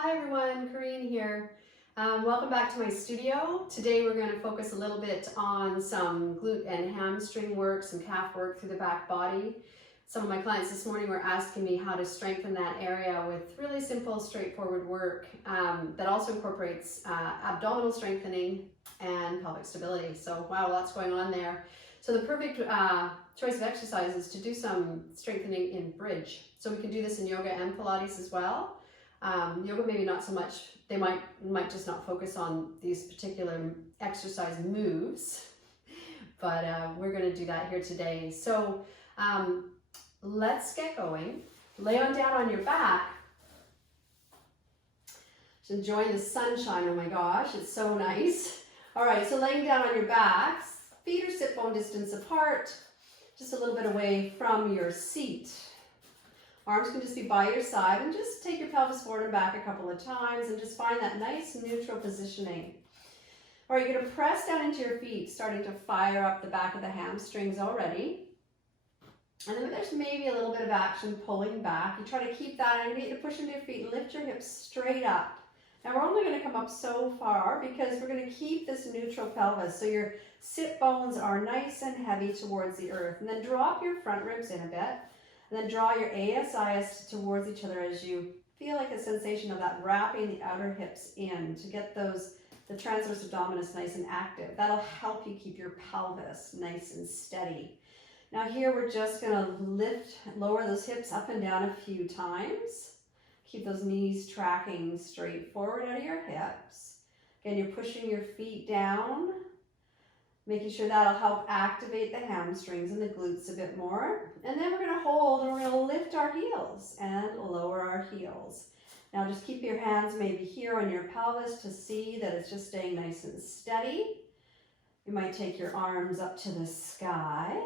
Hi everyone, Corrine here. Welcome back to my studio. Today we're going to focus a little bit on some glute and hamstring work, some calf work through the back body. Some of my clients this morning were asking me how to strengthen that area with really simple, straightforward work that also incorporates abdominal strengthening and pelvic stability. So wow, lots going on there. So the perfect choice of exercise is to do some strengthening in bridge. So we can do this in yoga and Pilates as well. Yoga maybe not so much, they might just not focus on these particular exercise moves, but we're going to do that here today. So let's get going. Lay on down on your back. Just enjoying the sunshine, oh my gosh, it's so nice. All right, so laying down on your backs, feet are sit bone distance apart, just a little bit away from your seat. Arms can just be by your side, and just take your pelvis forward and back a couple of times and just find that nice neutral positioning. All right, you're going to press down into your feet, starting to fire up the back of the hamstrings already. And then there's maybe a little bit of action pulling back. You try to keep that, and you need to push into your feet and lift your hips straight up. Now we're only going to come up so far because we're going to keep this neutral pelvis. So your sit bones are nice and heavy towards the earth. And then drop your front ribs in a bit. And then draw your ASIs towards each other as you feel like a sensation of that wrapping the outer hips in to get the transverse abdominis nice and active. That'll help you keep your pelvis nice and steady. Now here we're just going to lower those hips up and down a few times. Keep those knees tracking straight forward out of your hips. Again, you're pushing your feet down, making sure that'll help activate the hamstrings and the glutes a bit more. And then we're going to hold and we're going to lift our heels and lower our heels. Now just keep your hands maybe here on your pelvis to see that it's just staying nice and steady. You might take your arms up to the sky,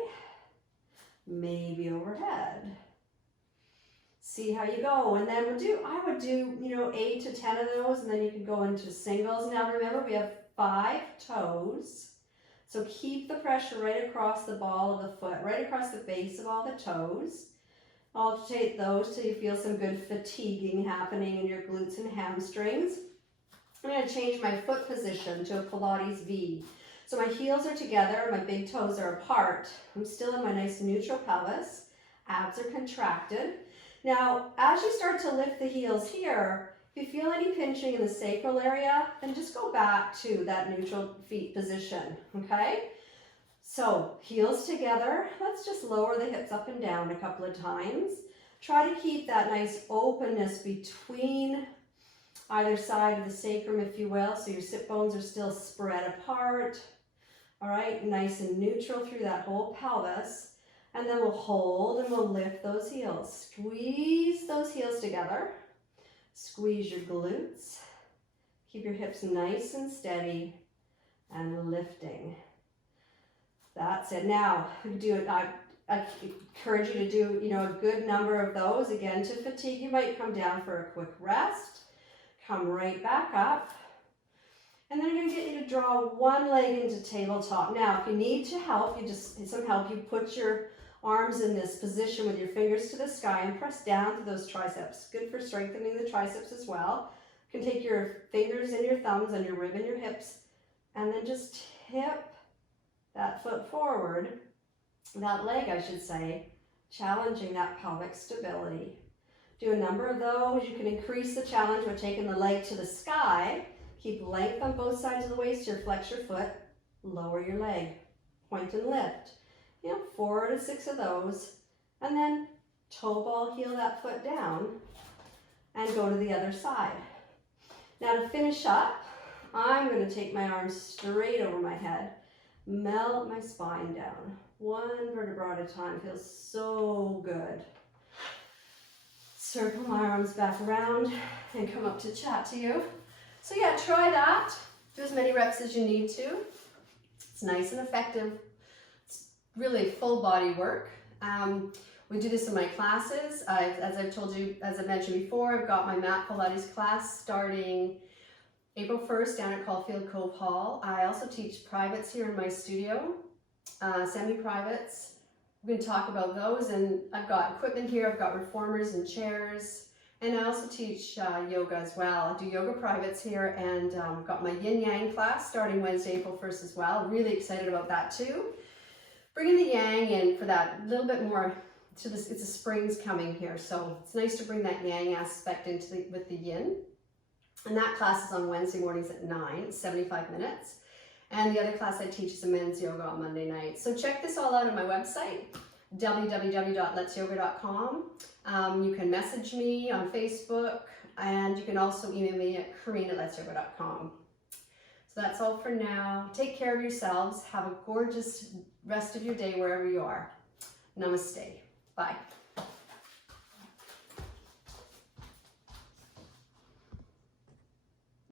maybe overhead. See how you go. And then I would do 8 to 10 of those, and then you can go into singles. Now remember, we have 5 toes. So keep the pressure right across the ball of the foot, right across the base of all the toes. Alternate those till you feel some good fatiguing happening in your glutes and hamstrings. I'm going to change my foot position to a Pilates V. So my heels are together, my big toes are apart. I'm still in my nice neutral pelvis. Abs are contracted. Now, as you start to lift the heels here, if you feel any pinching in the sacral area, then just go back to that neutral feet position, okay? So, heels together. Let's just lower the hips up and down a couple of times. Try to keep that nice openness between either side of the sacrum, if you will, so your sit bones are still spread apart. All right, nice and neutral through that whole pelvis. And then we'll hold and we'll lift those heels. Squeeze those heels together. Squeeze your glutes. Keep your hips nice and steady and lifting. That's it. Now, I encourage you to do, a good number of those. Again, to fatigue, you might come down for a quick rest. Come right back up. And then I'm going to get you to draw one leg into tabletop. Now, if you need some help, you put your arms in this position with your fingers to the sky and press down to those triceps. Good for strengthening the triceps as well. You can take your fingers and your thumbs on your rib and your hips and then just tip that foot forward, that leg I should say, challenging that pelvic stability. Do a number of those. You can increase the challenge by taking the leg to the sky. Keep length on both sides of the waist here. Flex your foot, lower your leg, point and lift. 4 to 6 of those, and then toe ball heel that foot down and go to the other side. Now to finish up, I'm going to take my arms straight over my head, melt my spine down, one vertebra at a time. Feels so good. Circle my arms back around and come up to chat to you. So yeah, try that. Do as many reps as you need to. It's nice and effective. Really full body work. We do this in my classes. As I've told you, as I mentioned before, I've got my mat Pilates class starting April 1st down at Caulfield Cove Hall. I also teach privates here in my studio, semi-privates. We're going to talk about those, and I've got equipment here. I've got reformers and chairs And I also teach yoga as well. I do yoga privates here, and got my yin yang class starting Wednesday, April 1st as well. Really excited about that too. Bringing the yang in for that little bit more to this. It's a spring's coming here, so it's nice to bring that yang aspect into with the yin. And that class is on Wednesday mornings at 9, it's 75 minutes. And the other class I teach is a men's yoga on Monday night. So check this all out on my website, www.letsyoga.com. You can message me on Facebook, and you can also email me at Kareen@letsyoga.com. So that's all for now. Take care of yourselves. Have a gorgeous rest of your day wherever you are. Namaste. Bye.